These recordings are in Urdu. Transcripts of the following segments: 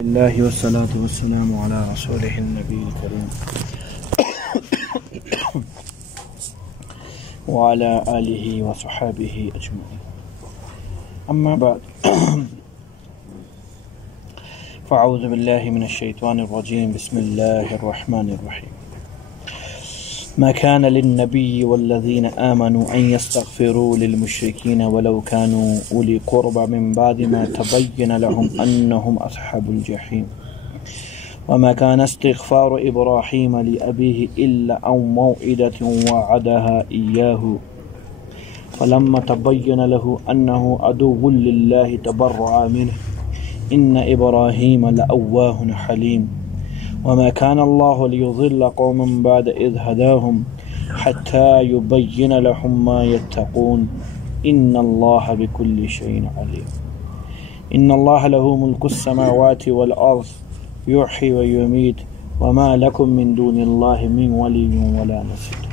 اللہ والصلاة والسلام علی رسولہ النبی الکریم وعلی آلہ وصحبہ اجمعین، اما بعد فاعوذ باللہ من الشیطان الرجیم، بسم اللہ الرحمن الرحیم۔ ما كان للنبي والذين آمنوا أن يستغفروا للمشركين ولو كانوا أولي قربى من بعد ما تبين لهم أنهم أصحاب الجحيم وما كان استغفار إبراهيم لأبيه إلا عن موعدة وعدها إياه فلما تبين له أنه عدو لله تبرأ منه إن إبراهيم لأواه حليم وما كان الله ليضل قوما بعد إذ هداهم حتى يبين لهم ما يتقون إن الله بكل شيء عليم إن الله له ملك السماوات والأرض يحيي ويميت وما لكم من دون الله من ولي ولا نصير۔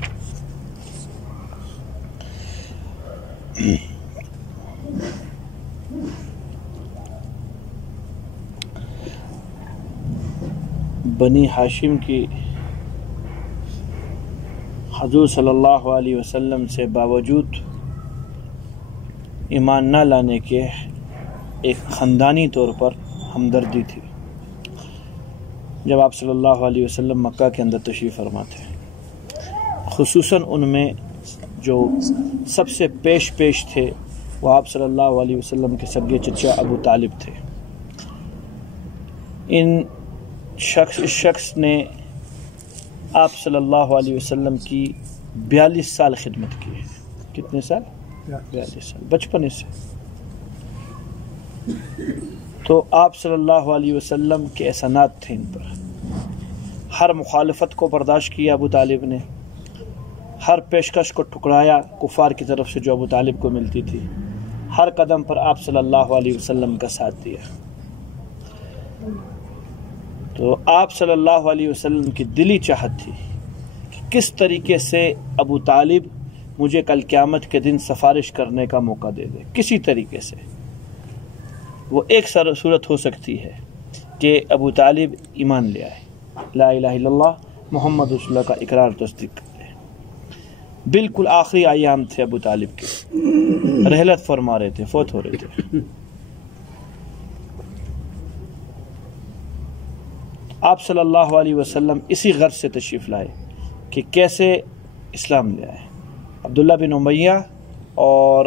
بنی ہاشم کی حضور صلی اللہ علیہ وسلم سے باوجود ایمان نہ لانے کے ایک خاندانی طور پر ہمدردی تھی۔ جب آپ صلی اللہ علیہ وسلم مکہ کے اندر تشریف فرما تھے، خصوصاً ان میں جو سب سے پیش تھے وہ آپ صلی اللہ علیہ وسلم کے سگے چچا ابو طالب تھے۔ اس شخص نے آپ صلی اللہ علیہ وسلم کی 42 سال خدمت کی ہے۔ کتنے سال؟ 42 سال، بچپنے سے۔ تو آپ صلی اللہ علیہ وسلم کے احسانات تھے ان پر۔ ہر مخالفت کو برداشت کیا ابو طالب نے، ہر پیشکش کو ٹھکرایا کفار کی طرف سے جو ابو طالب کو ملتی تھی، ہر قدم پر آپ صلی اللہ علیہ وسلم کا ساتھ دیا۔ تو آپ صلی اللہ علیہ وسلم کی دلی چاہت تھی کہ کس طریقے سے ابو طالب مجھے کل قیامت کے دن سفارش کرنے کا موقع دے دے، کسی طریقے سے۔ وہ ایک صورت ہو سکتی ہے کہ ابو طالب ایمان لے آئے، لا الہ الا اللہ محمد رسول اللہ کا اقرار تصدیق کرے۔ بالکل آخری ایام تھے ابو طالب کے، رحلت فرما رہے تھے، فوت ہو رہے تھے۔ آپ صلی اللہ علیہ وسلم اسی غرض سے تشریف لائے کہ کیسے اسلام لے آئے۔ عبداللہ بن امیہ اور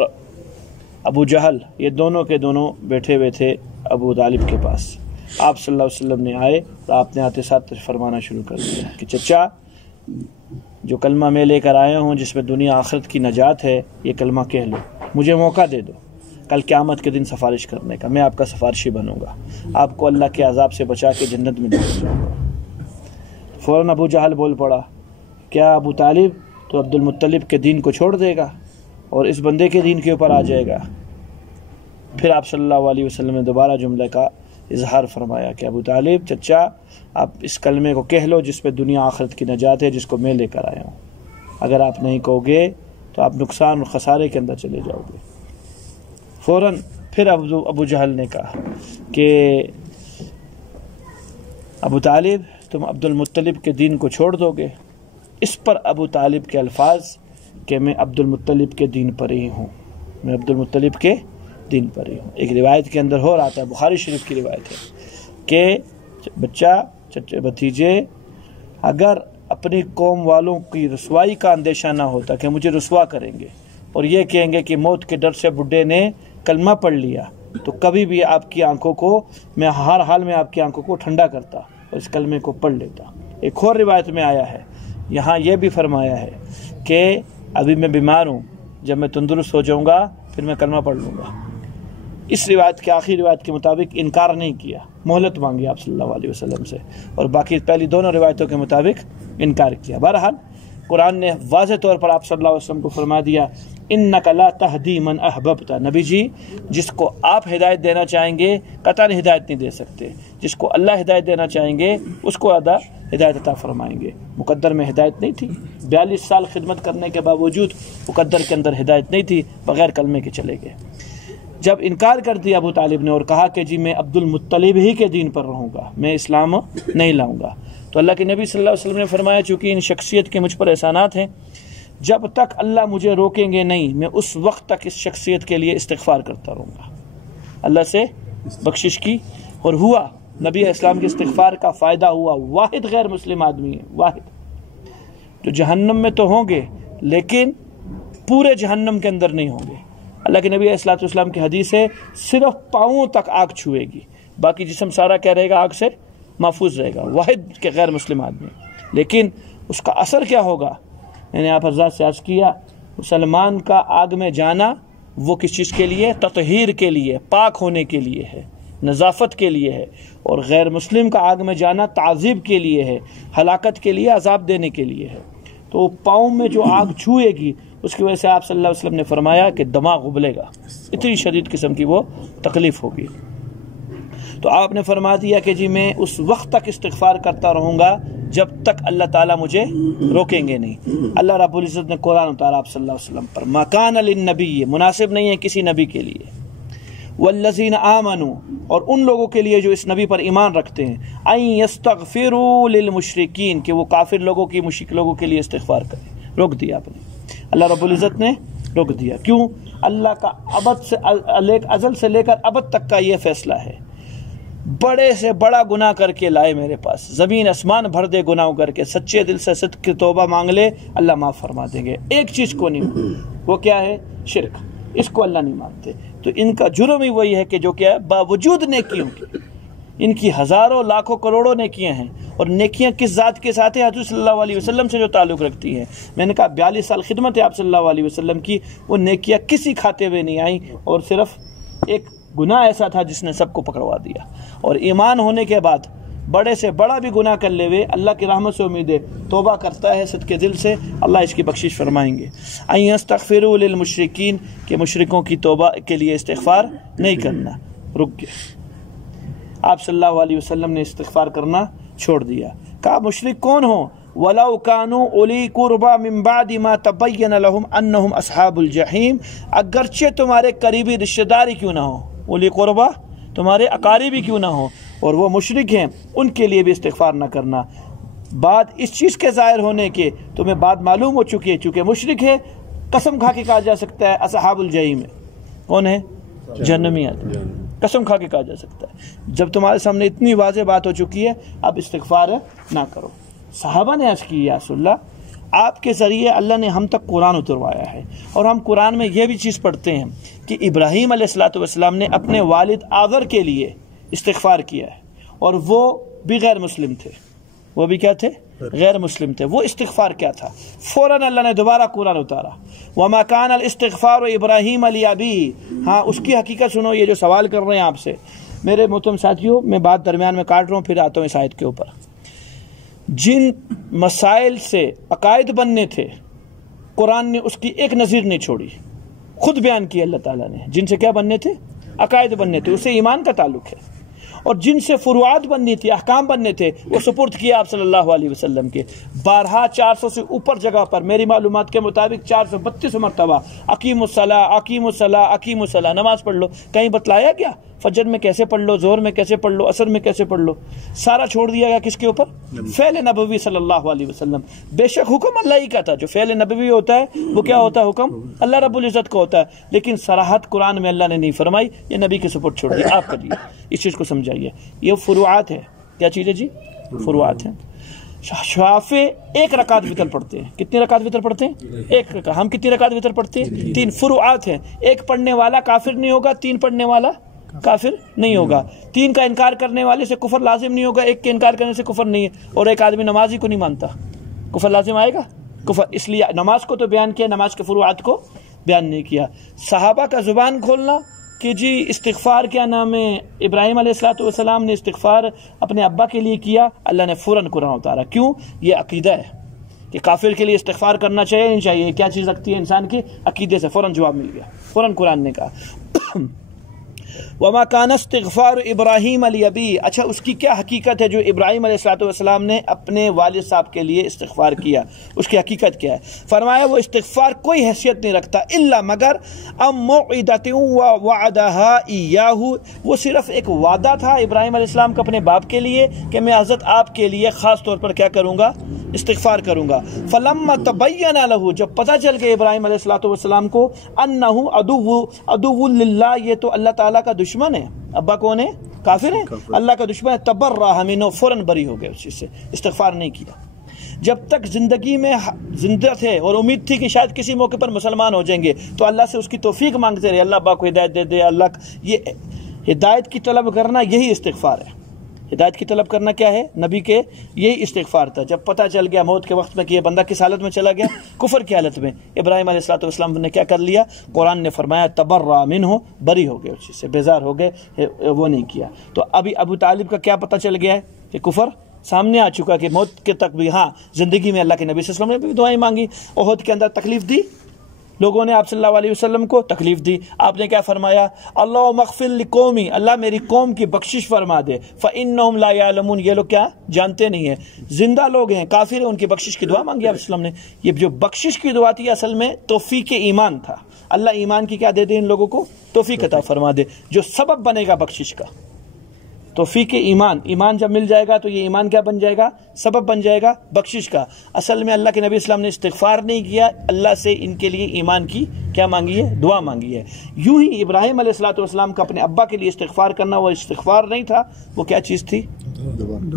ابو جہل یہ دونوں کے دونوں بیٹھے ہوئے تھے ابو طالب کے پاس۔ آپ صلی اللہ علیہ وسلم نے آئے تو آپ نے آتے ساتھ فرمانا شروع کر دیا کہ چچا، جو کلمہ میں لے کر آیا ہوں جس میں دنیا آخرت کی نجات ہے، یہ کلمہ کہہ لو، مجھے موقع دے دو کل قیامت کے دن سفارش کرنے کا، میں آپ کا سفارشی بنوں گا، آپ کو اللہ کے عذاب سے بچا کے جنت میں لے جاؤں گا۔ فوراً ابو جہل بول پڑا، کیا ابو طالب تو عبد المطلب کے دین کو چھوڑ دے گا اور اس بندے کے دین کے اوپر آ جائے گا؟ پھر آپ صلی اللہ علیہ وسلم نے دوبارہ جملے کا اظہار فرمایا کہ ابو طالب چچا، آپ اس کلمے کو کہہ لو جس پہ دنیا آخرت کی نجات ہے، جس کو میں لے کر آیا ہوں۔ اگر آپ نہیں کہو گے تو آپ نقصان اور خسارے کے اندر چلے جاؤ گے۔ فوراً پھر ابو جہل نے کہا کہ ابو طالب تم عبد المطلب کے دین کو چھوڑ دو گے؟ اس پر ابو طالب کے الفاظ کہ میں عبد المطلب کے دین پر ہی ہوں، میں عبد المطلب کے دین پر ہی ہوں۔ ایک روایت کے اندر ہو رہا تھا، بخاری شریف کی روایت ہے کہ بچہ، بھتیجے، اگر اپنی قوم والوں کی رسوائی کا اندیشہ نہ ہوتا کہ مجھے رسوا کریں گے اور یہ کہیں گے کہ موت کے ڈر سے بڈھے نے کلمہ پڑھ لیا، تو کبھی بھی آپ کی آنکھوں کو، میں ہر حال میں آپ کی آنکھوں کو ٹھنڈا کرتا اور اس کلمے کو پڑھ لیتا۔ ایک اور روایت میں آیا ہے، یہاں یہ بھی فرمایا ہے کہ ابھی میں بیمار ہوں، جب میں تندرست ہو جاؤں گا پھر میں کلمہ پڑھ لوں گا۔ اس روایت کے آخری روایت کے مطابق انکار نہیں کیا، مہلت مانگی آپ صلی اللہ علیہ وسلم سے، اور باقی پہلی دونوں روایتوں کے مطابق انکار کیا۔ بہرحال قرآن نے واضح طور پر آپ صلی اللہ علیہ وسلم کو فرما دیا، انک لا تہدی من احببت، نبی جی جس کو آپ ہدایت دینا چاہیں گے قطعاً ہدایت نہیں دے سکتے، جس کو اللہ ہدایت دینا چاہیں گے اس کو ہدایت عطا فرمائیں گے۔ مقدر میں ہدایت نہیں تھی، 42 سال خدمت کرنے کے باوجود مقدر کے اندر ہدایت نہیں تھی، بغیر کلمے کے چلے گئے۔ جب انکار کر دیا ابو طالب نے اور کہا کہ جی میں عبد المطلب ہی کے دین پر رہوں گا، میں اسلام نہیں لاؤں گا، تو اللہ کے نبی صلی اللہ علیہ وسلم نے فرمایا چونکہ ان شخصیت کے مجھ پر احسانات ہیں، جب تک اللہ مجھے روکیں گے نہیں میں اس وقت تک اس شخصیت کے لیے استغفار کرتا رہوں گا۔ اللہ سے بخشش کی اور ہوا، نبی علیہ السلام کے استغفار کا فائدہ ہوا۔ واحد غیر مسلم آدمی ہے، واحد، جو جہنم میں تو ہوں گے لیکن پورے جہنم کے اندر نہیں ہوں گے۔ اللہ کے نبی علیہ السلام کی حدیث ہے صرف پاؤں تک آگ چھوئے گی، باقی جسم سارا کیا رہے گا؟ آگ سے محفوظ رہے گا۔ واحد کے غیر مسلم آدمی، لیکن اس کا اثر کیا ہوگا؟ میں نے آپ حضرات سے عرض کیا، مسلمان کا آگ میں جانا وہ کس چیز کے لیے؟ تطہیر کے لیے، پاک ہونے کے لیے ہے، نظافت کے لیے ہے، اور غیر مسلم کا آگ میں جانا تعذیب کے لیے ہے، ہلاکت کے لیے، عذاب دینے کے لیے ہے۔ تو پاؤں میں جو آگ چھوئے گی اس کی وجہ سے آپ صلی اللہ علیہ وسلم نے فرمایا کہ دماغ ابلے گا، اتنی شدید قسم کی وہ تکلیف ہوگی۔ تو آپ نے فرما دیا کہ جی میں اس وقت تک استغفار کرتا رہوں گا جب تک اللہ تعالیٰ مجھے روکیں گے نہیں۔ اللہ رب العزت نے قرآن اتارا آپ صلی اللہ علیہ وسلم پر، ما کان للنبی، مناسب نہیں ہے کسی نبی کے لیے، والذین آمنوا، اور ان لوگوں کے لیے جو اس نبی پر ایمان رکھتے ہیں، ان یستغفروا للمشرکین، کہ وہ کافر لوگوں کی، مشرک لوگوں کے لیے استغفار کریں۔ روک دیا آپ نے، اللہ رب العزت نے روک دیا۔ کیوں؟ اللہ کا ازل سے لے کر ابد تک کا یہ فیصلہ ہے، بڑے سے بڑا گناہ کر کے لائے میرے پاس، زمین اسمان بھر دے گناہ کر کے، سچے دل سے صدق کی توبہ مانگ لے، اللہ معاف فرما دیں گے۔ ایک چیز کو نہیں، وہ کیا ہے؟ شرک، اس کو اللہ نہیں مانتے۔ تو ان کا جرم ہی وہی ہے کہ جو کیا ہے، باوجود نیکیوں کے، ان کی ہزاروں لاکھوں کروڑوں نیکیاں ہیں، اور نیکیاں کس ذات کے ساتھ ہیں؟ حضور صلی اللہ علیہ وسلم سے جو تعلق رکھتی ہیں۔ میں نے کہا 42 سال خدمت ہے آپ صلی اللہ علیہ وسلم کی، وہ نیکیاں کسی کھاتے ہوئے نہیں آئیں، اور صرف ایک گناہ ایسا تھا جس نے سب کو پکڑوا دیا۔ اور ایمان ہونے کے بعد بڑے سے بڑا بھی گناہ کر لے ہوئے، اللہ کی رحمت سے امید ہے، توبہ کرتا ہے صدقے دل سے، اللہ اس کی بخشش فرمائیں گے۔ ان یستغفروا للمشرکین، کہ مشرکوں کی توبہ کے لیے استغفار نہیں کرنا۔ رک گئے، آپ صلی اللہ علیہ وسلم نے استغفار کرنا چھوڑ دیا۔ کہا مشرک کون ہو؟ وَلَوْ كَانُوا أُولِي قُرْبَى مِن بَعْدِ مَا تَبَيَّنَ لَهُمْ أَنَّهُمْ أَصْحَابُ الْجَحِيمِ، اگرچہ تمہارے قریبی رشتہ داری کیوں نہ ہو، اولی قربا تمہارے اقاربی کیوں نہ ہو، اور وہ مشرک ہیں، ان کے لیے بھی استغفار نہ کرنا۔ بعد اس چیز کے ظاہر ہونے کے تمہیں بات معلوم ہو چکی ہے، چونکہ مشرک ہے، قسم کھا کے کہا جا سکتا ہے اصحاب الجحیم ہے، کون ہے؟ جہنمی آدمی، قسم کھا کے کہا جا سکتا ہے۔ جب تمہارے سامنے اتنی واضح بات ہو چکی ہے، اب استغفار نہ کرو۔ صحابہ نے عرض کی یا رسول اللہ، آپ کے ذریعے اللہ نے ہم تک قرآن اتروایا ہے، اور ہم قرآن میں یہ بھی چیز پڑھتے ہیں کہ ابراہیم علیہ السلام نے اپنے والد آذر کے لیے استغفار کیا ہے، اور وہ بھی غیر مسلم تھے، وہ بھی کیا تھے؟ غیر مسلم تھے۔ وہ استغفار کیا تھا؟ فوراً اللہ نے دوبارہ قرآن اتارا، وَمَا كَانَ الْإِسْتِغْفَارُ إِبْرَاهِيمَ لِأَبِيهِ۔ ہاں، اس کی حقیقت سنو، یہ جو سوال کر رہے ہیں آپ سے میرے محترم ساتھیوں، میں بات درمیان میں کاٹ رہا ہوں، پھر آتا ہوں اس آیت کے اوپر۔ جن مسائل سے عقائد بننے تھے، قرآن نے اس کی ایک نظیر نہیں چھوڑی، خود بیان کیا اللہ تعالیٰ نے۔ جن سے کیا بننے تھے؟ عقائد بننے تھے، اس سے ایمان کا تعلق ہے۔ اور جن سے فروعات بننی تھی، احکام بننے تھے، وہ سپرد کیا آپ صلی اللہ علیہ وسلم کے۔ بارہا 400 سے اوپر جگہ پر میری معلومات کے مطابق 432 مرتبہ اقیم الصلاۃ، اقیم الصلاۃ، اقیم الصلاۃ، نماز پڑھ لو۔ کہیں بتلایا کیا فجر میں کیسے پڑھ لو، ظہر میں کیسے پڑھ لو، عصر میں کیسے پڑھ لو؟ سارا چھوڑ دیا گیا کس کے اوپر؟ فعل نبوی صلی اللہ علیہ وسلم۔ بے شک حکم اللہ ہی کا تھا، جو فعل نبوی ہوتا ہے وہ کیا ہوتا ہے؟ حکم اللہ رب العزت کا ہوتا ہے، لیکن صراحت قرآن میں اللہ نے نہیں فرمائی، یہ نبی کے سپرد چھوڑ دیا۔ آپ کریے، اس چیز کو سمجھائیے، یہ فروعات ہے۔ کیا چیز ہے جی؟ فروعات ہیں۔ شافع 1 رکعت وتر پڑھتے ہیں۔ کتنی رکعت وتر پڑھتے ہیں؟ 1 رکعت۔ ہم کتنی رکعت وتر پڑھتے ہیں؟ 3۔ فروعات ہیں، 1 پڑھنے والا کافر نہیں ہوگا، 3 پڑھنے والا کافر نہیں ہوگا، 3 کا انکار کرنے والے سے کفر لازم نہیں ہوگا، 1 کے انکار کرنے سے کفر نہیں ہے، اور ایک آدمی نماز ہی کو نہیں مانتا، کفر لازم آئے گا؟ کفر۔ اس لیے نماز کو تو بیان کیا، نماز کے فروعات کو بیان نہیں کیا۔ صحابہ کا زبان کھولنا کہ جی استغفار کیا نام ہے، ابراہیم علیہ السلام نے استغفار اپنے ابا کے لیے کیا، اللہ نے فوراً قرآن اتارا۔ کیوں؟ یہ عقیدہ ہے کہ کافر کے لیے استغفار کرنا چاہیے نہیں چاہیے، کیا چیز رکھتی ہے انسان کے عقیدے سے، فوراً جواب مل گیا، فوراً قرآن نے کہا۔ وما کان استغفار ابراہیم علی ابی، اچھا اس کی کیا حقیقت ہے جو ابراہیم علیہ السلام نے اپنے والد صاحب کے لیے استغفار کیا، اس کی حقیقت کیا ہے؟ فرمایا وہ استغفار کوئی حیثیت نہیں رکھتا الا مگر موعدۃ وعدہا ایاہ، وہ صرف ایک وعدہ تھا ابراہیم علیہ السلام کا اپنے باپ کے لیے کہ میں حضرت آپ کے لیے خاص طور پر کیا کروں گا، استغفار کروں گا۔ فلما تبین لہ، جب پتہ چل گیا ابراہیم علیہ السلام کو انہ عدو للہ، یہ تو اللہ تعالیٰ کا دشمن ہے، ابا کون ہے؟ کافر ہے، اللہ کا دشمن ہے، تبرأ منہ، فوراً بری ہو گئے اس چیز سے، استغفار نہیں کیا۔ جب تک زندگی میں زندہ تھے اور امید تھی کہ شاید کسی موقع پر مسلمان ہو جائیں گے تو اللہ سے اس کی توفیق مانگتے رہے، اللہ ابا کو ہدایت دے دے، اللہ یہ ہدایت کی طلب کرنا یہی استغفار ہے۔ ہدایت کی طلب کرنا کیا ہے؟ نبی کے یہی استغفار تھا۔ جب پتہ چل گیا موت کے وقت میں کہ یہ بندہ کس حالت میں چلا گیا، کفر کی حالت میں، ابراہیم علیہ السلام نے کیا کر لیا؟ قرآن نے فرمایا تبرأ منہ، بری ہو گئے اس چیز سے، بیزار ہو گئے، وہ نہیں کیا۔ تو ابھی ابو طالب کا کیا پتہ چل گیا ہے کہ کفر سامنے آ چکا کہ موت کے تک بھی، ہاں زندگی میں اللہ کے نبی صلی اللہ علیہ وسلم نے بھی دعائیں مانگی، احد کے اندر تکلیف دی لوگوں نے آپ صلی اللہ علیہ وسلم کو، تکلیف دی، آپ نے کیا فرمایا؟ اللہم اغفر لقومی، اللہ میری قوم کی بخشش فرما دے، فإنہم لا یعلمون، یہ لوگ کیا جانتے نہیں ہیں، زندہ لوگ ہیں، کافر ہیں، ان کی بخشش کی دعا مانگی آپ صلی اللہ علیہ وسلم نے۔ یہ جو بخشش کی دعا تھی اصل میں توفیق ایمان تھا، اللہ ایمان کی کیا دے دے ان لوگوں کو؟ توفیق عطا فرما دے، جو سبب بنے گا بخشش کا، توفیق ایمان، ایمان جب مل جائے گا تو یہ ایمان کیا بن جائے گا؟ سبب بن جائے گا بخشش کا۔ اصل میں اللہ کے نبی اسلام نے استغفار نہیں کیا، اللہ سے ان کے لیے ایمان کی کیا مانگی ہے؟ دعا مانگی ہے۔ یوں ہی ابراہیم علیہ السلام کا اپنے ابا کے لیے استغفار کرنا وہ استغفار نہیں تھا، وہ کیا چیز تھی؟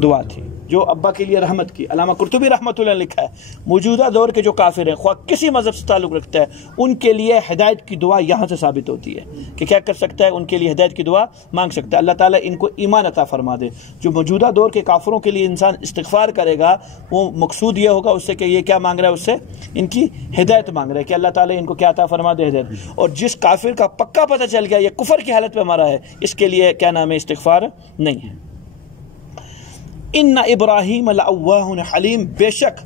دعا تھی، جو ابا کے لیے رحمت کی۔ علامہ قرطبی رحمۃ اللہ لکھا ہے موجودہ دور کے جو کافر ہیں، خواہ کسی مذہب سے تعلق رکھتا ہے، ان کے لیے ہدایت کی دعا یہاں سے ثابت ہوتی ہے کہ کیا کر سکتا ہے، ان کے لیے ہدایت کی دعا مانگ سکتا ہے، اللہ تعالیٰ ان کو ایمان عطا فرما دے۔ جو موجودہ دور کے کافروں کے لیے انسان استغفار کرے گا، وہ مقصود یہ ہوگا اس سے کہ یہ کیا مانگ رہا ہے، اس سے ان کی ہدایت مانگ رہا ہے کہ اللہ تعالیٰ ان کو کیا عطا فرما دے، ہدایت۔ اور جس کافر کا پکا پتہ چل گیا یہ کفر کی حالت میں مرا ہے، اس کے لیے کیا نام ہے؟ استغفار نہیں ہے۔ ان ابراہیم لأواہ حلیم، بے شک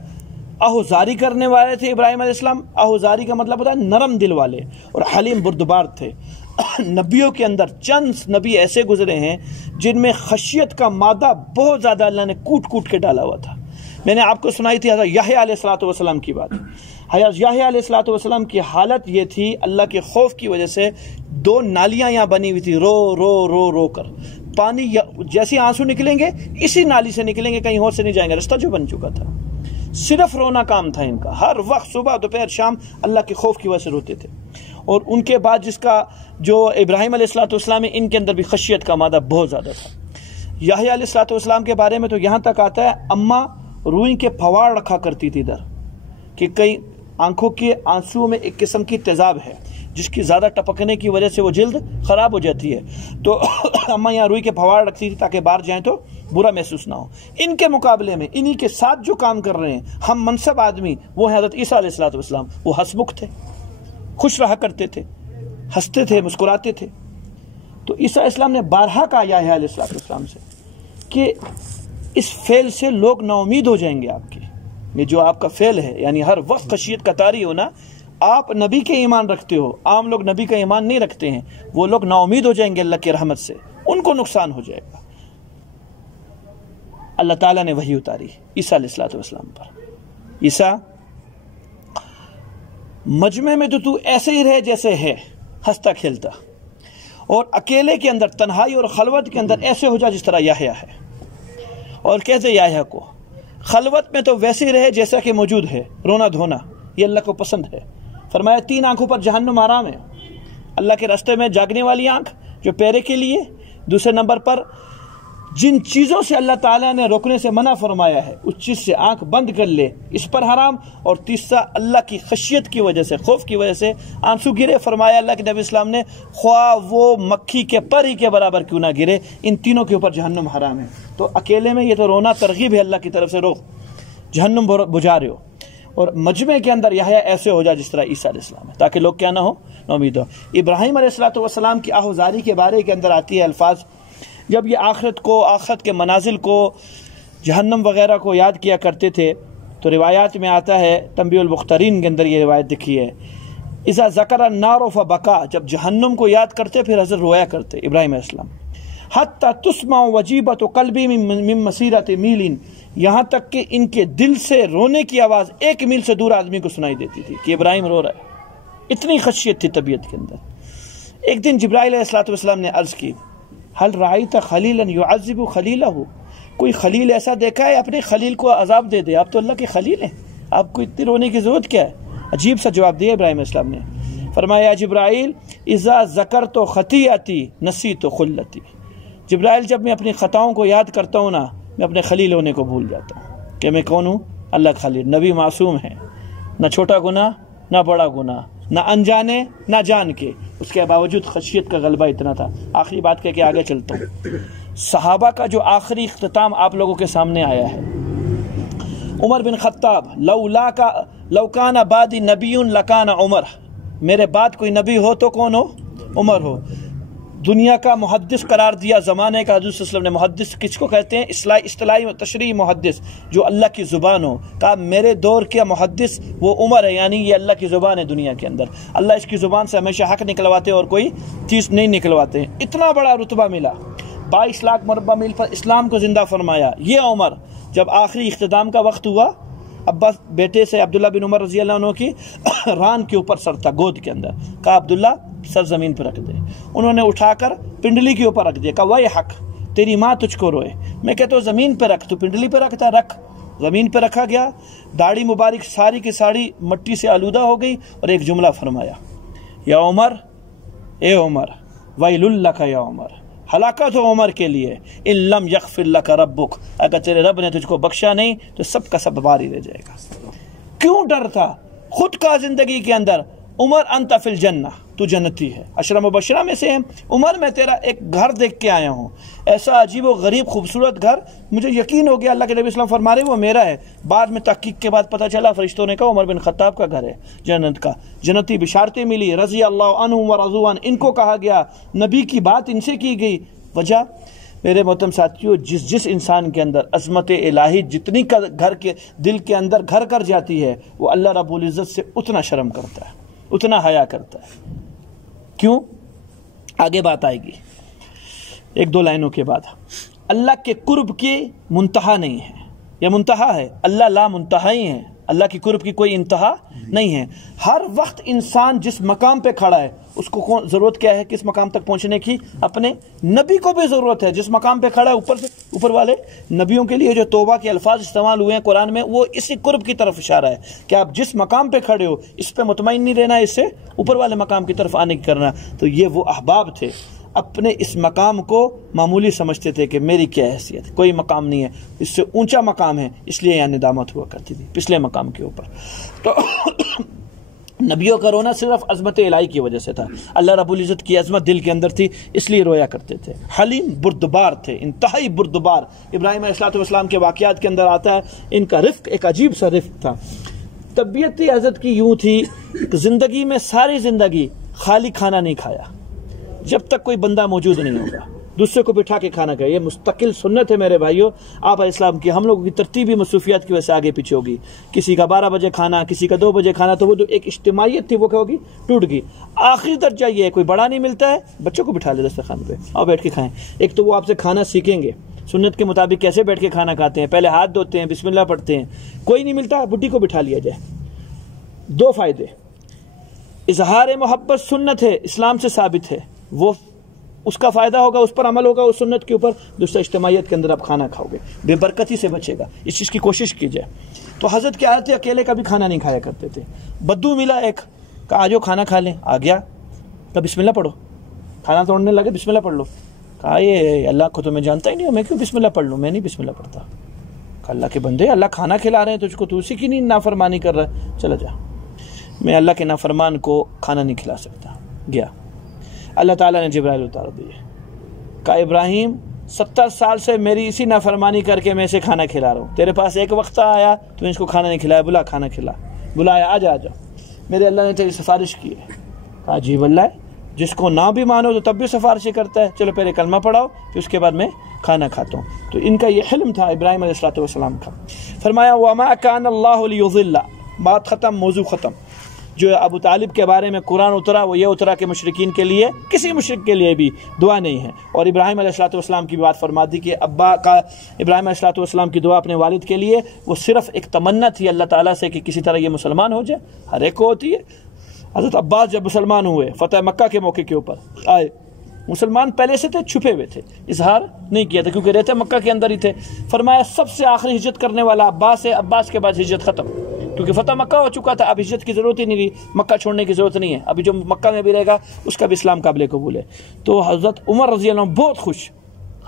آہوزاری کرنے والے تھے ابراہیم علیہ السلام۔ آہوزاری کا مطلب ہوتا ہے نرم دل والے، اور حلیم بردبار تھے۔ نبیوں کے اندر چند نبی ایسے گزرے ہیں جن میں خشیت کا مادہ بہت زیادہ اللہ نے کوٹ کوٹ کے ڈالا ہوا تھا۔ میں نے آپ کو سنائی تھی حضرت یحییٰ علیہ السلام کی بات۔ حضرت یحییٰ علیہ السلام کی حالت یہ تھی، اللہ کے خوف کی وجہ سے 2 نالیاں یہاں بنی ہوئی تھی، رو رو رو رو کر پانی جیسے آنسو نکلیں گے اسی نالی سے نکلیں گے، کہیں اور سے نہیں جائیں گے، رستہ جو بن چکا تھا۔ صرف رونا کام تھا ان کا، ہر وقت صبح دوپہر شام اللہ کے خوف کی وجہ سے روتے تھے۔ اور ان کے بعد جس کا جو ابراہیم علیہ السلام ہے، ان کے اندر بھی خشیت کا مادہ بہت زیادہ تھا۔ یحییٰ علیہ السلام کے بارے میں تو یہاں تک آتا ہے اماں روئی کے پھوار رکھا کرتی تھی ادھر، کہ کئی آنکھوں کے آنسو میں ایک قسم کی تیزاب ہے جس کی زیادہ ٹپکنے کی وجہ سے وہ جلد خراب ہو جاتی ہے، تو اماں یہاں روئی کے پھوار رکھتی تھی تاکہ باہر جائیں تو برا محسوس نہ ہو۔ ان کے مقابلے میں انہی کے ساتھ جو کام کر رہے ہیں ہم منصب آدمی، وہ حضرت عیسیٰ علیہ السلام، وہ ہنسمکھ تھے، خوش رہا کرتے تھے، ہنستے تھے، مسکراتے تھے۔ تو عیسیٰ علیہ السلام نے بارہا کہا یحییٰ علیہ السلام سے کہ اس فعل سے لوگ نا امید ہو جائیں گے آپ کے، یہ جو آپ کا فعل ہے، یعنی ہر وقت خشیت کا طاری ہونا، آپ نبی کے ایمان رکھتے ہو، عام لوگ نبی کا ایمان نہیں رکھتے ہیں، وہ لوگ نا امید ہو جائیں گے اللہ کی رحمت سے، ان کو نقصان ہو جائے گا۔ اللہ تعالیٰ نے وحی اتاری عیسیٰ علیہ السلام پر، عیسیٰ مجمع میں تو ایسے ہی رہے جیسے ہے، ہنستا کھیلتا، اور اکیلے کے اندر، تنہائی اور خلوت کے اندر ایسے ہو جا جس طرح یحییٰ ہے۔ اور کہتے یحییٰ کو خلوت میں تو ویسے ہی رہے جیسا کہ موجود ہے، رونا دھونا یہ اللہ کو پسند ہے۔ فرمایا 3 آنکھوں پر جہنم حرام ہے، اللہ کے راستے میں جاگنے والی آنکھ جو پیرے کے لیے، دوسرے نمبر پر جن چیزوں سے اللہ تعالیٰ نے روکنے سے منع فرمایا ہے اس چیز سے آنکھ بند کر لے، اس پر حرام۔ اور تیسرا اللہ کی خشیت کی وجہ سے، خوف کی وجہ سے آنسو گرے، فرمایا اللہ کے نبی اسلام نے خواہ وہ مکھی کے پر ہی کے برابر کیوں نہ گرے، ان تینوں کے اوپر جہنم حرام ہے۔ تو اکیلے میں یہ تو رونا ترغیب ہے اللہ کی طرف سے، رو جہنم بجھا رہے ہو، اور مجمع کے اندر یحییٰ ایسے ہو جا جس طرح عیسیٰ علیہ السلام ہے، تاکہ لوگ کیا نہ ہو، نا امید ہو۔ ابراہیم علیہ السلام کی آہوزاری کے بارے کے اندر آتی ہے الفاظ، جب یہ آخرت کے منازل کو، جہنم وغیرہ کو یاد کیا کرتے تھے، تو روایات میں آتا ہے، تنبیہ المخترین کے اندر یہ روایت لکھی ہے، اذا ذکر النار فبکا، جب جہنم کو یاد کرتے پھر حضرت رویا کرتے ابراہیم علیہ السلام. حتی تسمع وجیبۃ قلبی من مسیرۃ میل، یہاں تک کہ ان کے دل سے رونے کی آواز 1 میل سے دور آدمی کو سنائی دیتی تھی کہ ابراہیم رو رہا ہے. اتنی خشیت تھی طبیعت کے اندر. ایک دن جبرائیل علیہ السلام نے عرض کی هل رأیت خلیلا یعذب خلیلہ، کوئی خلیل ایسا دیکھا ہے اپنے خلیل کو عذاب دے دے؟ آپ تو اللہ کے خلیل ہیں، آپ کو اتنی رونے کی ضرورت کیا ہے؟ عجیب سا جواب دیا ابراہیم علیہ السلام نے. فرمایا جبرائیل اذا ذکرت خطیئتی نسیت خلتی، جبرائیل جب میں اپنی خطاؤں کو یاد کرتا ہوں نا، میں اپنے خلیل ہونے کو بھول جاتا ہوں کہ میں کون ہوں، اللہ کا خلیل. نبی معصوم ہے، نہ چھوٹا گناہ نہ بڑا گناہ، نہ انجانے نہ جان کے، اس کے باوجود خشیت کا غلبہ اتنا تھا. آخری بات کہہ کے آگے چلتا ہوں. صحابہ کا جو آخری اختتام آپ لوگوں کے سامنے آیا ہے، عمر بن خطاب، لو کان بعدی نبی لکان عمر، میرے بعد کوئی نبی ہو تو کون ہو؟ عمر ہو. دنیا کا محدث قرار دیا زمانے کا. حضور صلی اللہ علیہ وسلم نے محدث کس کو کہتے ہیں؟ اصطلاحی و تشریعی محدث، جو اللہ کی زبان ہو. کہا میرے دور کا محدث وہ عمر ہے، یعنی یہ اللہ کی زبان ہے دنیا کے اندر. اللہ اس کی زبان سے ہمیشہ حق نکلواتے اور کوئی چیز نہیں نکلواتے. اتنا بڑا رتبہ ملا. 22 لاکھ مربع میل پر اسلام کو زندہ فرمایا. یہ عمر جب آخری اختتام کا وقت ہوا، ابا بیٹے سے عبداللہ بن عمر رضی اللہ عنہ کی ران کے اوپر سر تھا، گود کے اندر. کہا عبداللہ سر زمین پہ رکھ دے. انہوں نے اٹھا کر پنڈلی کے اوپر رکھ دیا. کہا وے حق، تیری ماں تجھ کو روئے. میں کہتا ہوں زمین پہ رکھ، تو پنڈلی پہ رکھتا، رکھ. زمین پہ رکھا گیا. داڑھی مبارک ساری کی ساری مٹی سے آلودہ ہو گئی اور ایک جملہ فرمایا، یا عمر، اے عمر، ویل لک یا عمر، ہلاکت ہو عمر کے لیے، ان لم یغفر لک ربک، اگر تیرے رب نے تجھ کو بخشا نہیں تو سب کا سب باری رہ جائے گا. کیوں ڈر تھا؟ خود کا زندگی کے اندر، عمر انت فی الجنہ، تو جنتی ہے، عشرہ مبشرہ میں سے ہے. عمر میں تیرا ایک گھر دیکھ کے آیا ہوں، ایسا عجیب و غریب خوبصورت گھر، مجھے یقین ہو گیا اللہ کے نبی اسلام فرما رہے وہ میرا ہے. بعد میں تحقیق کے بعد پتہ چلا فرشتوں نے کہا عمر بن خطاب کا گھر ہے جنت کا. جنتی بشارتیں ملی، رضی اللہ عنہم ورضوا عنہ، ان کو کہا گیا، نبی کی بات ان سے کی گئی. وجہ میرے محترم ساتھیوں، جس انسان کے اندر عظمت الہی جتنی گھر کے دل کے اندر گھر کر جاتی ہے، وہ اللہ رب العزت سے اتنا شرم کرتا ہے، اتنا حیا کرتا ہے. کیوں؟ آگے بات آئے گی 1-2 لائنوں کے بعد. اللہ کے قرب کی منتہا نہیں ہے، یا منتہا ہے، اللہ لا منتہائی ہے، اللہ کی قرب کی کوئی انتہا نہیں ہے. ہر وقت انسان جس مقام پہ کھڑا ہے اس کو ضرورت کیا ہے؟ کس مقام تک پہنچنے کی؟ اپنے نبی کو بھی ضرورت ہے. جس مقام پہ کھڑا ہے اوپر سے اوپر والے نبیوں کے لیے جو توبہ کے الفاظ استعمال ہوئے ہیں قرآن میں، وہ اسی قرب کی طرف اشارہ ہے کہ آپ جس مقام پہ کھڑے ہو اس پہ مطمئن نہیں رہنا، اس سے اوپر والے مقام کی طرف آنے کی کرنا. تو یہ وہ احباب تھے، اپنے اس مقام کو معمولی سمجھتے تھے کہ میری کیا حیثیت، کوئی مقام نہیں ہے، اس سے اونچا مقام ہے، اس لیے یہاں ندامت ہوا کرتی تھی پچھلے مقام کے اوپر. تو نبیوں کا رونا صرف عظمت الہی کی وجہ سے تھا. اللہ رب العزت کی عظمت دل کے اندر تھی، اس لیے رویا کرتے تھے. حلیم بردبار تھے، انتہائی بردبار. ابراہیم علیہ السلام کے واقعات کے اندر آتا ہے ان کا رفق ایک عجیب سا رفق تھا. طبیعت حضرت کی یوں تھی کہ زندگی میں ساری زندگی خالی کھانا نہیں کھایا جب تک کوئی بندہ موجود نہیں ہوگا، دوسرے کو بٹھا کے کھانا کھائے. یہ مستقل سنت ہے میرے بھائیوں آپ علیہ السلام کی. ہم لوگوں کی ترتیبی مصروفیات کی وجہ سے آگے پیچھے ہوگی، کسی کا 12 بجے کھانا، کسی کا 2 بجے کھانا، تو وہ جو ایک اجتماعیت تھی وہ کیا ہوگی؟ ٹوٹ گئی. آخری درجہ یہ ہے کوئی بڑا نہیں ملتا ہے، بچوں کو بٹھا لے دسترخوان پہ اور بیٹھ کے کھائیں. ایک تو وہ آپ سے کھانا سیکھیں گے سنت کے مطابق کیسے بیٹھ کے کھانا کھاتے ہیں، پہلے ہاتھ دھوتے ہیں، بسم اللہ پڑھتے ہیں. کوئی نہیں ملتا، بڈھی کو بٹھا لیا جائے. 2 فائدے، اظہار محبت سنت ہے، اسلام سے ثابت ہے، وہ اس کا فائدہ ہوگا، اس پر عمل ہوگا اس سنت کے اوپر. دوسرا اجتماعیت کے اندر آپ کھانا کھاؤ گے، بے برکتی سے بچے گا، اس چیز کی کوشش کیجئے. تو حضرت کیا آتے اکیلے کبھی کھانا نہیں کھایا کرتے تھے. بدو ملا ایک، کہا آجو کھانا کھا لیں. آ گیا، کہا بسم اللہ پڑھو. کھانا توڑنے لگے، بسم اللہ پڑھ لو. کہا یہ اللہ کو تو میں جانتا ہی نہیں ہوں، میں کیوں بسم اللہ پڑھ لوں؟ میں نہیں بسم اللہ پڑھتا. کہا اللہ کے بندے، اللہ کھانا کھلا رہے ہیں تجھ کو، تو اسی کی نہیں نافرمانی کر رہا ہے، چلا جا. میں اللہ کے نافرمان کو کھانا نہیں کھلا سکتا. گیا. اللہ تعالیٰ نے جبرائیل اتار دیے. کہا ابراہیم 70 سال سے میری اسی نافرمانی کر کے میں اسے کھانا کھلا رہا ہوں، تیرے پاس ایک وقت آیا تو اس کو کھانا نہیں کھلایا، بلا کھانا کھلا. بلایا، آجا آجا، میرے اللہ نے تیری سفارش کی ہے. کہا عجیب اللہ ہے، جس کو نہ بھی مانو تو تب بھی سفارشیں کرتا ہے. چلو پہلے کلمہ پڑھاؤ پھر اس کے بعد میں کھانا کھاتا ہوں. تو ان کا یہ حلم تھا ابراہیم علیہ السلام کا. فرمایا وَمَا كَانَ اللَّهُ لِيُضِلَّ، بات ختم، موضوع ختم. جو ابو طالب کے بارے میں قرآن اترا وہ یہ اترا کہ مشرکین کے لیے، کسی مشرک کے لیے بھی دعا نہیں ہے۔ اور ابراہیم علیہ السلام کی بات فرما دی کہ ابا کا ابراہیم علیہ السلام کی دعا اپنے والد کے لیے وہ صرف ایک تمنا تھی اللہ تعالیٰ سے کہ کسی طرح یہ مسلمان ہو جائے، ہر ایک کو ہوتی ہے۔ حضرت عباس جب مسلمان ہوئے فتح مکہ کے موقع کے اوپر آئے، مسلمان پہلے سے تھے، چھپے ہوئے تھے، اظہار نہیں کیا تھا کیونکہ رہتے مکہ کے اندر ہی تھے۔ فرمایا سب سے آخری ہجرت کرنے والا عباس ہے، عباس کے بعد ہجرت ختم، کیونکہ فتح مکہ ہو چکا تھا، اب ہجرت کی ضرورت ہی نہیں رہی، مکہ چھوڑنے کی ضرورت نہیں ہے، ابھی جو مکہ میں بھی رہے گا اس کا بھی اسلام قابل قبول ہے۔ تو حضرت عمر رضی اللہ عنہ بہت خوش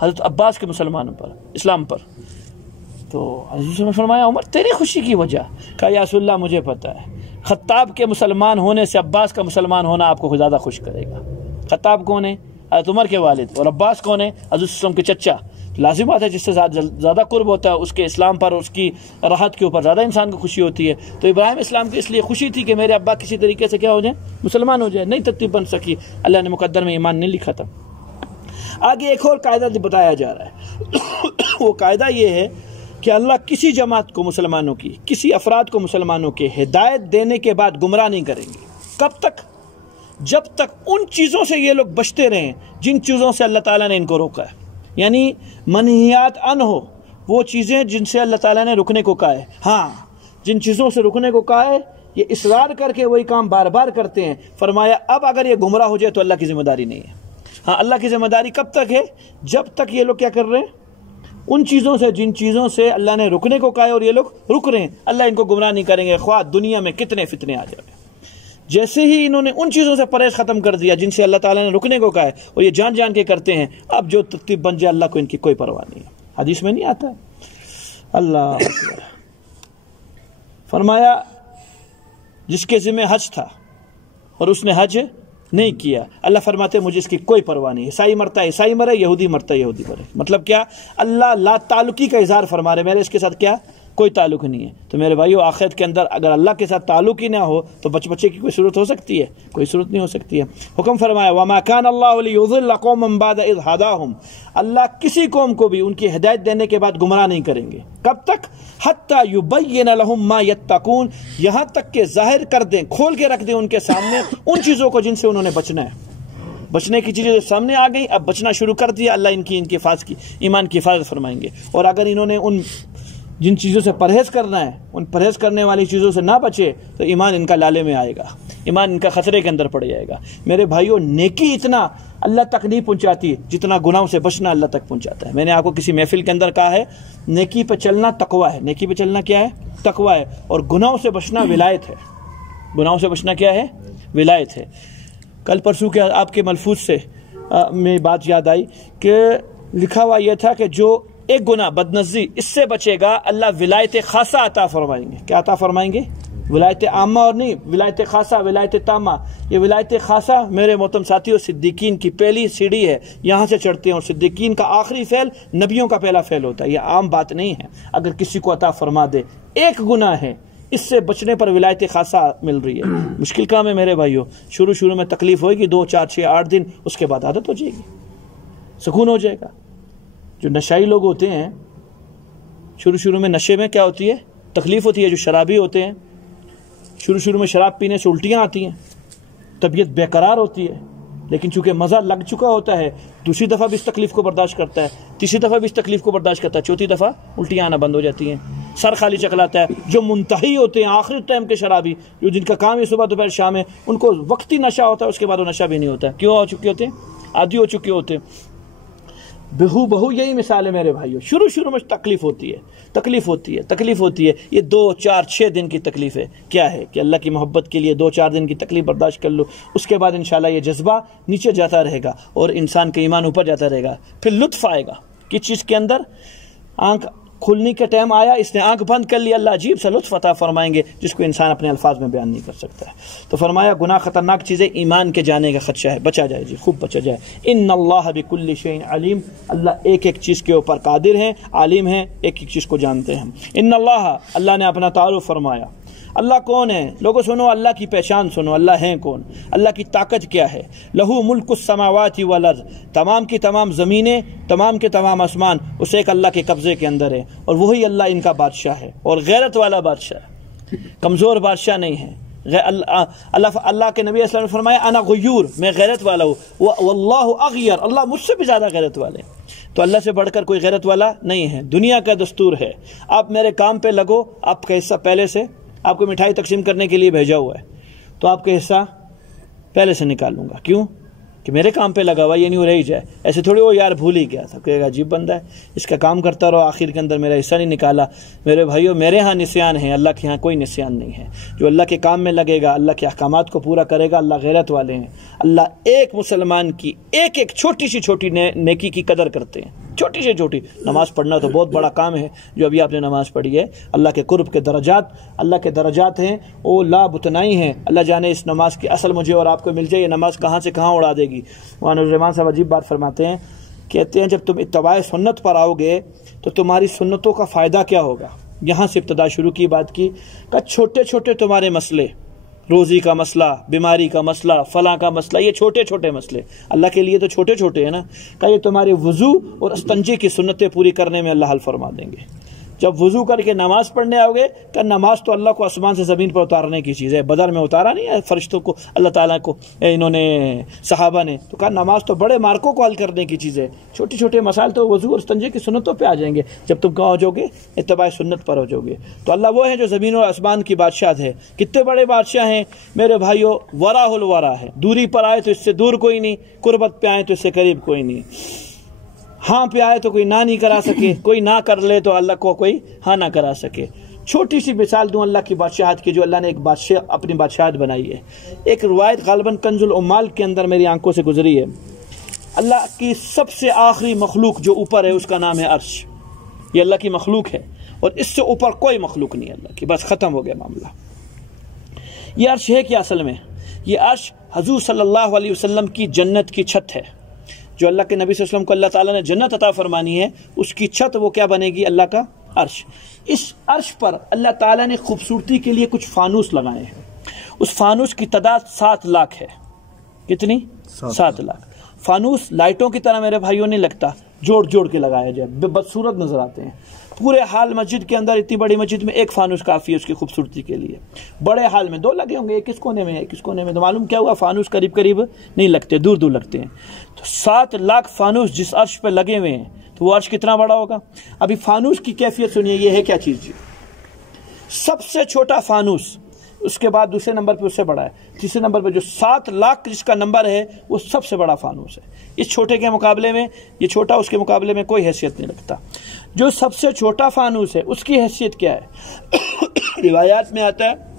حضرت عباس کے مسلمانوں پر، اسلام پر۔ تو حضرت نے فرمایا عمر تیری خوشی کی وجہ؟ کہا یا رسول اللہ مجھے پتہ ہے خطاب کے مسلمان ہونے سے عباس کا مسلمان ہونا آپ کو زیادہ خوش کرے گا۔ خطاب کون ہے؟ حضرت عمر کے والد، اور عباس کون ہے؟ حضرت وسلم کے چچا۔ لازم بات ہے جس سے زیادہ قرب ہوتا ہے اس کے اسلام پر، اس کی راحت کے اوپر زیادہ انسان کو خوشی ہوتی ہے۔ تو ابراہیم اسلام کی اس لیے خوشی تھی کہ میرے ابا کسی طریقے سے کیا ہو جائیں، مسلمان ہو جائے، نہیں ترتیب بن سکی، اللہ نے مقدر میں ایمان نہیں لکھا تھا۔ آگے ایک اور قاعدہ بتایا جا رہا ہے، وہ قاعدہ یہ ہے کہ اللہ کسی جماعت کو مسلمانوں کی، کسی افراد کو مسلمانوں کے ہدایت دینے کے بعد گمراہ نہیں کریں گے۔ کب تک؟ جب تک ان چیزوں سے یہ لوگ بچتے رہیں جن چیزوں سے اللہ تعالیٰ نے ان کو روکا ہے، یعنی منہیات ان ہو، وہ چیزیں جن سے اللہ تعالیٰ نے رکنے کو کہا ہے۔ ہاں جن چیزوں سے رکنے کو کہا ہے یہ اصرار کر کے وہی کام بار بار کرتے ہیں۔ فرمایا اب اگر یہ گمراہ ہو جائے تو اللہ کی ذمہ داری نہیں ہے۔ ہاں اللہ کی ذمہ داری کب تک ہے؟ جب تک یہ لوگ کیا کر رہے ہیں، ان چیزوں سے جن چیزوں سے اللہ نے رکنے کو کہا ہے اور یہ لوگ رک رہے ہیں، اللہ ان کو گمراہ نہیں کریں گے، خواہ دنیا میں کتنے فتنے آ جائیں۔ جیسے ہی انہوں نے ان چیزوں سے پرہیز ختم کر دیا جن سے اللہ تعالیٰ نے رکنے کو کہا ہے اور یہ جان جان کے کرتے ہیں، اب جو ترتیب بن جائے اللہ کو ان کی کوئی پرواہ نہیں ہے۔ حدیث میں نہیں آتا ہے؟ اللہ اکبر۔ فرمایا جس کے ذمہ حج تھا اور اس نے حج نہیں کیا، اللہ فرماتے مجھے اس کی کوئی پرواہ نہیں، عیسائی مرتا ہے عیسائی مرے، یہودی مرتا ہے یہودی مرے۔ مطلب کیا؟ اللہ لا تعلقی کا اظہار فرما رہے، میرے اس کے ساتھ کیا کوئی تعلق نہیں ہے۔ تو میرے بھائیو آخرت کے اندر اگر اللہ کے ساتھ تعلق ہی نہ ہو تو بچے کی کوئی صورت ہو سکتی ہے؟ کوئی صورت نہیں ہو سکتی ہے۔ حکم فرمایا وما كان الله ليضل قوما بعد اذ هداهم، اللہ کسی قوم کو بھی ان کی ہدایت دینے کے بعد گمراہ نہیں کریں گے۔ کب تک؟ حتی یبین لهم ما یتقون، یہاں تک کہ ظاہر کر دیں، کھول کے رکھ دیں ان کے سامنے ان چیزوں کو جن سے انہوں نے بچنا ہے۔ بچنے کی چیزیں سامنے آ گئی، اب بچنا شروع کر دیا، اللہ ان کی حفاظت کی، ایمان کی حفاظت فرمائیں گے۔ اور اگر انہوں نے ان جن چیزوں سے پرہیز کرنا ہے ان پرہیز کرنے والی چیزوں سے نہ بچے تو ایمان ان کا لالے میں آئے گا، ایمان ان کا خطرے کے اندر پڑ جائے گا۔ میرے بھائیوں نیکی اتنا اللہ تک نہیں پہنچاتی جتنا گناہوں سے بچنا اللہ تک پہنچاتا ہے۔ میں نے آپ کو کسی محفل کے اندر کہا ہے نیکی پہ چلنا تقویٰ ہے، نیکی پہ چلنا کیا ہے؟ تقویٰ ہے، اور گناہوں سے بچنا ولایت ہے۔ گناہوں سے بچنا کیا ہے؟ ولایت ہے۔ کل پرسوں کے آپ کے ملفوظ سے میں بات یاد آئی کہ لکھا ہوا یہ تھا کہ جو ایک گناہ بدنظری اس سے بچے گا اللہ ولایت خاصہ عطا فرمائیں گے۔ کیا عطا فرمائیں گے؟ ولایت عامہ اور نہیں، ولایت خاصہ، ولایت تامہ۔ یہ ولایت خاصہ میرے محترم ساتھیوں صدیقین کی پہلی سیڑھی ہے، یہاں سے چڑھتے ہیں، اور صدیقین کا آخری فعل نبیوں کا پہلا فعل ہوتا ہے۔ یہ عام بات نہیں ہے، اگر کسی کو عطا فرما دے ایک گناہ ہے اس سے بچنے پر ولایت خاصہ مل رہی ہے۔ مشکل کام ہے میرے بھائیوں، شروع میں تکلیف ہوئے گی، 2 4 6 8 دن، اس کے بعد عادت ہو جائے گی، سکون ہو جائے گا۔ جو نشائی لوگ ہوتے ہیں شروع میں نشے میں کیا ہوتی ہے؟ تکلیف ہوتی ہے۔ جو شرابی ہوتے ہیں شروع میں شراب پینے سے الٹیاں آتی ہیں، طبیعت بے قرار ہوتی ہے، لیکن چونکہ مزہ لگ چکا ہوتا ہے دوسری دفعہ بھی اس تکلیف کو برداشت کرتا ہے، تیسری دفعہ بھی اس تکلیف کو برداشت کرتا ہے، چوتھی دفعہ الٹیاں آنا بند ہو جاتی ہیں، سر خالی چکلاتا ہے۔ جو منتہی ہوتے ہیں آخری ٹائم کے شرابی، جو جن کا کام ہے صبح دوپہر شام ہے، ان کو وقتی نشہ ہوتا ہے، اس کے بعد وہ نشہ بھی نہیں ہوتا ہے۔ کیوں ہو چکے ہوتے ہیں؟ عادی ہو چکے ہوتے ہیں۔ بہو یہی مثال ہے میرے بھائیوں، شروع میں تکلیف ہوتی ہے، یہ 2 4 6 دن کی تکلیف ہے۔ کیا ہے کہ اللہ کی محبت کے لیے 2 4 دن کی تکلیف برداشت کر لو، اس کے بعد انشاءاللہ یہ جذبہ نیچے جاتا رہے گا اور انسان کا ایمان اوپر جاتا رہے گا۔ پھر لطف آئے گا کس چیز کے اندر؟ آنکھ کھلنے کا ٹائم آیا، اس نے آنکھ بند کر لی، اللہ عجیب سا لطف عطا فرمائیں گے جس کو انسان اپنے الفاظ میں بیان نہیں کر سکتا ہے۔ تو فرمایا گناہ خطرناک چیزیں، ایمان کے جانے کا خدشہ ہے، بچا جائے جی، خوب بچا جائے۔ ان اللہ بکل شیء علیم، اللہ ایک چیز کے اوپر قادر ہیں، عالم ہیں، ایک چیز کو جانتے ہیں۔ ان اللہ نے اپنا تعارف فرمایا۔ اللہ کون ہے؟ لوگوں سنو اللہ کی پہچان سنو، اللہ ہیں کون، اللہ کی طاقت کیا ہے۔ لہو ملک السماوات والارض، تمام کی تمام زمینیں، تمام کے تمام آسمان اس ایک اللہ کے قبضے کے اندر ہے، اور وہی اللہ ان کا بادشاہ ہے، اور غیرت والا بادشاہ ہے، کمزور بادشاہ نہیں ہے، اللہ کے نبی صلی اللہ علیہ وسلم نے فرمایا انا غیور، میں غیرت والا ہوں، واللہ اغیر، اللہ مجھ سے بھی زیادہ غیرت والے ہیں۔ تو اللہ سے بڑھ کر کوئی غیرت والا نہیں ہے۔ دنیا کا دستور ہے آپ میرے کام پہ لگو، آپ کا حصہ پہلے سے، آپ کو مٹھائی تقسیم کرنے کے لیے بھیجا ہوا ہے تو آپ کا حصہ پہلے سے نکالوں گا، کیوں کہ میرے کام پہ لگا ہوا، یہ نہیں رہی جائے۔ ایسے تھوڑی وہ یار بھول ہی گیا تھا، کہے گا عجیب بندہ ہے، اس کا کام کرتا رہو، آخر کے اندر میرا حصہ نہیں نکالا۔ میرے بھائیو، میرے ہاں نسیان ہے، اللہ کے ہاں کوئی نسیان نہیں ہے۔ جو اللہ کے کام میں لگے گا، اللہ کے احکامات کو پورا کرے گا، اللہ غیرت والے ہیں۔ اللہ ایک مسلمان کی ایک ایک چھوٹی سی چھوٹی نیکی کی قدر کرتے ہیں، چھوٹی سے چھوٹی۔ نماز پڑھنا تو بہت بڑا کام ہے، جو ابھی آپ نے نماز پڑھی ہے۔ اللہ کے قرب کے درجات، اللہ کے درجات ہیں وہ لا بتنائی ہیں۔ اللہ جانے اس نماز کی اصل مجھے اور آپ کو مل جائے، یہ نماز کہاں سے کہاں اڑا دے گی۔ وہاں الرحمان صاحب عجیب بات فرماتے ہیں، کہتے ہیں جب تم اتباع سنت پر آؤ گے تو تمہاری سنتوں کا فائدہ کیا ہوگا۔ یہاں سے ابتدا شروع کی بات کی کہ چھوٹے چھوٹے تمہارے مسئلے، روزی کا مسئلہ، بیماری کا مسئلہ، فلاں کا مسئلہ، یہ چھوٹے چھوٹے مسئلے اللہ کے لیے تو چھوٹے چھوٹے ہیں نا، کہ یہ تمہارے وضو اور استنجے کی سنتیں پوری کرنے میں اللہ حل فرما دیں گے۔ جب وضو کر کے نماز پڑھنے آؤ گے کہ نماز تو اللہ کو آسمان سے زمین پر اتارنے کی چیز ہے، بدر میں اتارا نہیں ہے فرشتوں کو، اللہ تعالیٰ کو انہوں نے، صحابہ نے، تو کہا نماز تو بڑے مارکوں کو حل کرنے کی چیز ہے، چھوٹے چھوٹے مسائل تو وضو اور استنجے کی سنتوں پہ آ جائیں گے جب تم کہاں ہو جاؤ گے، اتباع سنت پر ہو جاؤ گے۔ تو اللہ وہ ہے جو زمین اور آسمان کی بادشاہ ہے۔ کتنے بڑے بادشاہ ہیں میرے بھائیو، ورا الورا ہے، دوری پر آئے تو اس سے دور کوئی نہیں، قربت پہ آئے تو اس سے قریب کوئی نہیں، ہاں پہ آئے تو کوئی نہ نہیں کرا سکے، کوئی نہ کر لے تو اللہ کو کوئی ہاں نہ کرا سکے۔ چھوٹی سی مثال دوں اللہ کی بادشاہت کی، جو اللہ نے ایک بادشاہ اپنی بادشاہت بنائی ہے۔ ایک روایت غالباً کنز العمال کے اندر میری آنکھوں سے گزری ہے۔ اللہ کی سب سے آخری مخلوق جو اوپر ہے اس کا نام ہے عرش۔ یہ اللہ کی مخلوق ہے اور اس سے اوپر کوئی مخلوق نہیں ہے اللہ کی، بس ختم ہو گیا معاملہ۔ یہ عرش ہے کیا اصل میں؟ یہ عرش حضور صلی اللہ علیہ وسلم کی جنت کی چھت ہے۔ جو اللہ کے نبی صلی اللہ علیہ وسلم کو اللہ تعالیٰ نے جنت عطا فرمانی ہے، اس کی چھت وہ کیا بنے گی؟ اللہ کا عرش۔ اس عرش پر اللہ تعالیٰ نے خوبصورتی کے لیے کچھ فانوس لگائے ہیں۔ اس فانوس کی تعداد 7 لاکھ ہے۔ کتنی؟ 7 لاکھ۔ فانوس لائٹوں کی طرح میرے بھائیوں نہیں لگتا، جوڑ جوڑ کے لگایا جائے، بدصورت نظر آتے ہیں۔ پورے حال مسجد کے اندر، اتنی بڑی مسجد میں ایک فانوس کافی ہے اس کی خوبصورتی کے لیے۔ بڑے حال میں 2 لگے ہوں گے، ایک اس کونے میں ایک اس کونے میں، تو معلوم کیا ہوا؟ فانوس قریب قریب نہیں لگتے، دور دور لگتے ہیں۔ تو 7 لاکھ فانوس جس عرش پہ لگے ہوئے ہیں تو وہ عرش کتنا بڑا ہوگا؟ ابھی فانوس کی کیفیت سنیے، یہ ہے کیا چیز جی؟ سب سے چھوٹا فانوس، اس کے بعد دوسرے نمبر پہ اس سے بڑا ہے، تیسرے نمبر پہ جو 7 لاکھ جس کا نمبر ہے وہ سب سے بڑا فانوس ہے۔ اس چھوٹے کے مقابلے میں یہ چھوٹا، اس کے مقابلے میں کوئی حیثیت نہیں رکھتا۔ جو سب سے چھوٹا فانوس ہے اس کی حیثیت کیا ہے؟ روایات میں آتا ہے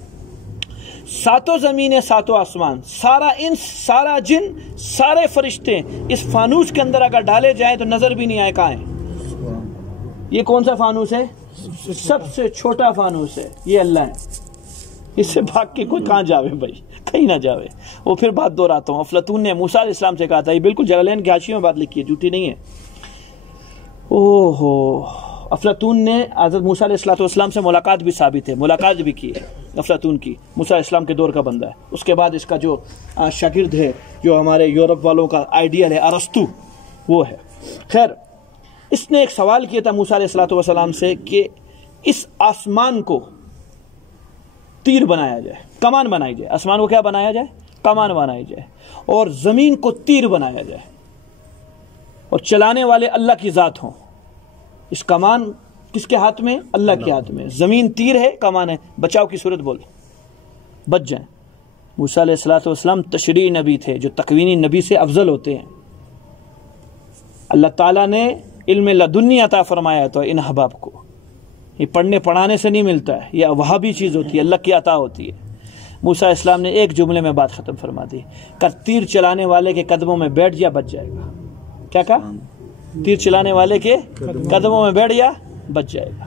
7 زمینیں 7 آسمان، سارا انس، سارا جن، سارے فرشتے اس فانوس کے اندر اگر ڈالے جائیں تو نظر بھی نہیں آئے کہاں ہے۔ یہ کون سا فانوس ہے؟ سب سے چھوٹا فانوس ہے، یہ اللہ ہے۔ اس سے بھاگ کے کوئی کہاں جاوے بھائی، کہیں نہ جاوے۔ وہ پھر بات دہراتا ہوں، افلاطون نے موسیٰ علیہ السلام سے کہا تھا، یہ بالکل جلالین کی حاشیے میں بات لکھی ہے، جھوٹی نہیں ہے۔ افلاطون نے حضرت موسیٰ علیہ السلام سے ملاقات بھی ثابت ہے، ملاقات بھی کی ہے افلاطون کی، موسیٰ علیہ السلام کے دور کا بندہ ہے۔ اس کے بعد اس کا جو شاگرد ہے، جو ہمارے یورپ والوں کا آئیڈیل ہے، ارسطو، وہ ہے۔ خیر، اس نے ایک سوال کیا تھا موسیٰ علیہ السلام سے کہ اس آسمان کو تیر بنایا جائے، کمان بنائی جائے، آسمان کو کیا بنایا جائے؟ کمان بنائی جائے، اور زمین کو تیر بنایا جائے، اور چلانے والے اللہ کی ذات ہوں۔ اس کمان کس کے ہاتھ میں؟ اللہ کے ہاتھ میں۔ زمین تیر ہے، کمان ہے، بچاؤ کی صورت بول، بچ جائیں۔ موسیٰ علیہ السلام تشریعی نبی تھے جو تکوینی نبی سے افضل ہوتے ہیں۔ اللہ تعالیٰ نے علم لدنی عطا فرمایا تو ان احباب کو، یہ پڑھنے پڑھانے سے نہیں ملتا ہے، یہ وہابی چیز ہوتی ہے، اللہ کی عطا ہوتی ہے۔ موسیٰ علیہ السلام نے ایک جملے میں بات ختم فرما دی، کر تیر چلانے والے کے قدموں میں بیٹھ جا، بچ جائے گا۔ کیا کہا؟ تیر چلانے والے کے قدموں میں بیٹھ جا، بچ جائے گا۔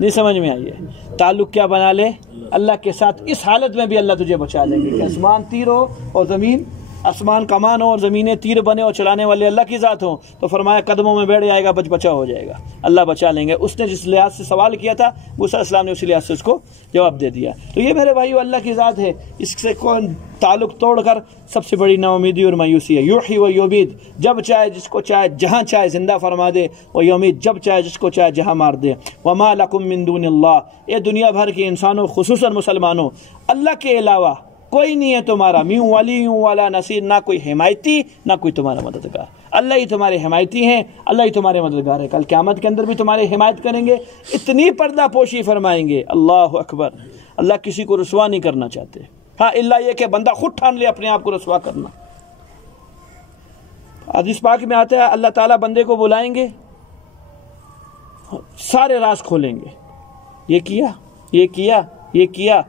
نہیں سمجھ میں آئی ہے؟ تعلق کیا بنا لے اللہ کے ساتھ، اس حالت میں بھی اللہ تجھے بچا لیں گے کہ آسمان تیر ہو اور زمین آسمان کمان ہو اور زمینیں تیر بنے اور چلانے والے اللہ کی ذات ہوں تو فرمایا قدموں میں بیٹھ جائے گا، بچا ہو جائے گا، اللہ بچا لیں گے۔ اس نے جس لحاظ سے سوال کیا تھا موسیٰ علیہ السلام نے اسی لحاظ سے اس کو جواب دے دیا۔ تو یہ میرے بھائیو اللہ کی ذات ہے، اس سے کون تعلق توڑ کر سب سے بڑی ناامیدی اور مایوسی ہے۔ یحیی و یمیت، جب چاہے جس کو چاہے جہاں چاہے زندہ فرما دے، و یمیت، جب چاہے جس کو چاہے جہاں مار دے۔ وما لکم من دون اللہ، اے دنیا بھر کے انسانوں خصوصاً مسلمانوں، اللہ کے علاوہ کوئی نہیں ہے تمہارا، من ولی ولا نصیر، نہ کوئی حمایتی نہ کوئی تمہارا مددگار، اللہ ہی تمہارے حمایتی ہیں، اللہ ہی تمہارے مددگار ہے، کل قیامت کے اندر بھی تمہاری حمایت کریں گے، اتنی پردہ پوشی فرمائیں گے۔ اللہ اکبر، اللہ کسی کو رسوا نہیں کرنا چاہتے، ہاں اللہ یہ کہ بندہ خود ٹھان لے اپنے آپ کو رسوا کرنا۔ حدیث پاک میں آتا ہے اللہ تعالیٰ بندے کو بلائیں گے، سارے راز کھولیں گے، یہ کیا یہ کیا یہ کیا،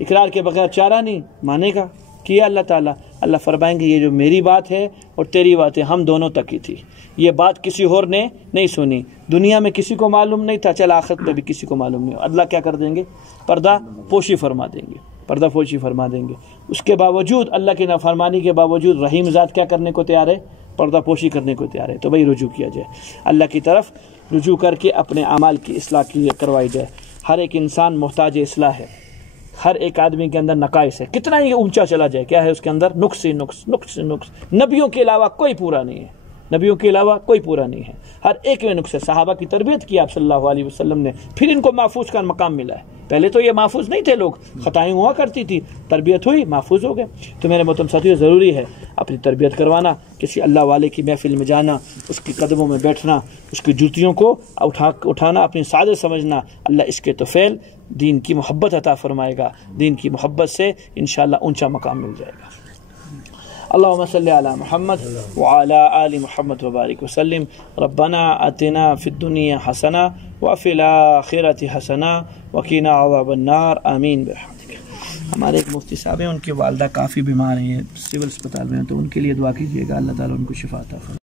اقرار کے بغیر چارہ نہیں، مانے گا کیا اللہ تعالیٰ، اللہ فرمائیں گے یہ جو میری بات ہے اور تیری بات ہے ہم دونوں تک ہی تھی، یہ بات کسی اور نے نہیں سنی، دنیا میں کسی کو معلوم نہیں تھا، چل آخرت میں بھی کسی کو معلوم نہیں، اللہ کیا کر دیں گے؟ پردہ پوشی فرما دیں گے، پردہ پوشی فرما دیں گے۔ اس کے باوجود اللہ کی نافرمانی کے باوجود رحیم ذات کیا کرنے کو تیار ہے؟ پردہ پوشی کرنے کو تیار ہے۔ تو بھائی رجوع کیا جائے، اللہ کی طرف رجوع کر کے اپنے اعمال کی اصلاح کروائی جائے۔ ہر ایک انسان محتاج اصلاح ہے، ہر ایک آدمی کے اندر نقائص ہے، کتنا ہی اونچا چلا جائے کیا ہے اس کے اندر؟ نقص ہی نقص، نقص نقص، نبیوں کے علاوہ کوئی پورا نہیں ہے، نبیوں کے علاوہ کوئی پورا نہیں ہے، ہر ایک میں نقص ہے۔ صحابہ کی تربیت کی آپ صلی اللہ علیہ وسلم نے، پھر ان کو محفوظ کا مقام ملا ہے، پہلے تو یہ محفوظ نہیں تھے، لوگ خطائیں ہوا کرتی تھی، تربیت ہوئی محفوظ ہو گئے۔ تو میرے محترم ساتھیو ضروری ہے اپنی تربیت کروانا، کسی اللہ والے کی محفل میں جانا، اس کی قدموں میں بیٹھنا، اس کی جوتیوں کو اٹھانا، اپنی سعادت سمجھنا، اللہ اس کے توفیل دین کی محبت عطا فرمائے گا، دین کی محبت سے انشاءاللہ اونچا مقام مل جائے گا۔ اللهم صل على محمد وعلى آل محمد وبارك وسلم ربنا آتنا في الدنيا حسنة وفي الآخرة حسنة وقنا عذاب النار آمین برحمتک۔ ہمارے ایک مفتی صاحب ہیں، ان کی والدہ کافی بیمار ہیں، سول اسپتال میں ہیں، تو ان کے لیے دعا کیجیے گا اللہ تعالیٰ ان کو شفا عطا فرمائے۔